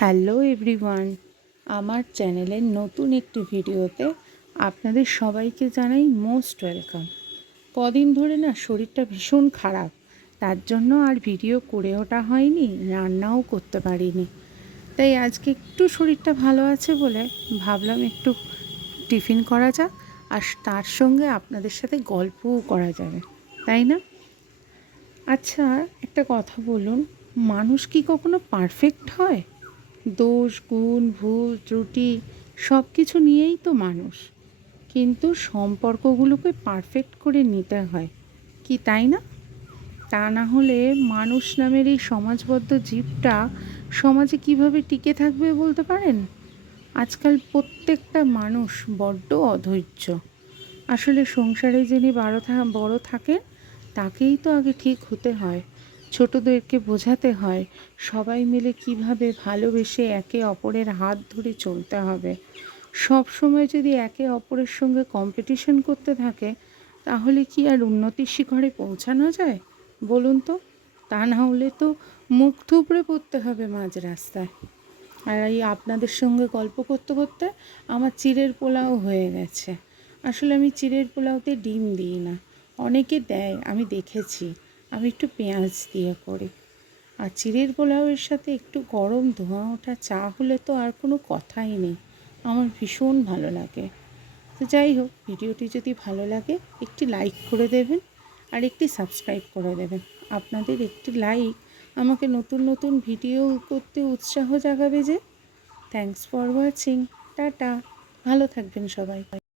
Hello everyone, আমার চ্যানেলের নতুন একটি ভিডিওতে আপনাদের সবাইকে জানাই মোস্ট ওয়েলকাম। কদিন ধরে না শরীরটা ভীষণ খারাপ, তার জন্য আর ভিডিও করে ওঠা হয়নি, রান্নাও করতে পারিনি। তাই আজকে একটু শরীরটা ভালো আছে বলে ভাবলাম একটু টিফিন করা যাক, আর তার সঙ্গে আপনাদের সাথে গল্পও করা যাবে, তাই না? আচ্ছা, একটা কথা বলুন, মানুষ কি কখনো পারফেক্ট হয়? দোষ, গুণ, ভুল, ত্রুটি সব কিছু নিয়েই তো মানুষ। কিন্তু সম্পর্কগুলোকে পারফেক্ট করে নিতে হয়, কি তাই না? তা না হলে মানুষ নামের এই সমাজবদ্ধ জীবটা সমাজে কিভাবে টিকে থাকবে বলতে পারেন? আজকাল প্রত্যেকটা মানুষ বড্ড অধৈর্য। আসলে সংসারে যিনি বড় থাকেন তাকেই তো আগে ঠিক হতে হয়, ছোটদেরকে বোঝাতে হয় সবাই মিলে কিভাবে ভালোবেসে একে অপরের হাত ধরে চলতে হবে। সব সময় যদি একে অপরের সঙ্গে কম্পিটিশন করতে থাকে, তাহলে কি আর উন্নতির শিখরে পৌঁছানো যায় বলুন তো? তা না হলে তো মুখ থুবড়ে পড়তে হবে মাঝ রাস্তায়। আর এই আপনাদের সঙ্গে গল্প করতে করতে আমার চিড়ের পোলাও হয়ে গেছে। আসলে আমি চিড়ের পোলাওতে ডিম দিই না, অনেকে দেয়, আমি দেখেছি। আমি একটু পেঁয়াজ দিয়ে করি। আর চিড়ের পোলাওয়ের সাথে একটু গরম ধোঁয়া ওঠা চা হলে তো আর কোনো কথাই নেই, আমার ভীষণ ভালো লাগে। তো যাই হোক, ভিডিওটি যদি ভালো লাগে একটি লাইক করে দেবেন আর একটি সাবস্ক্রাইব করে দেবেন। আপনাদের একটি লাইক আমাকে নতুন নতুন ভিডিও করতে উৎসাহ জাগাবে যে। Thanks for watching. টাটা। ভালো থাকবেন সবাই।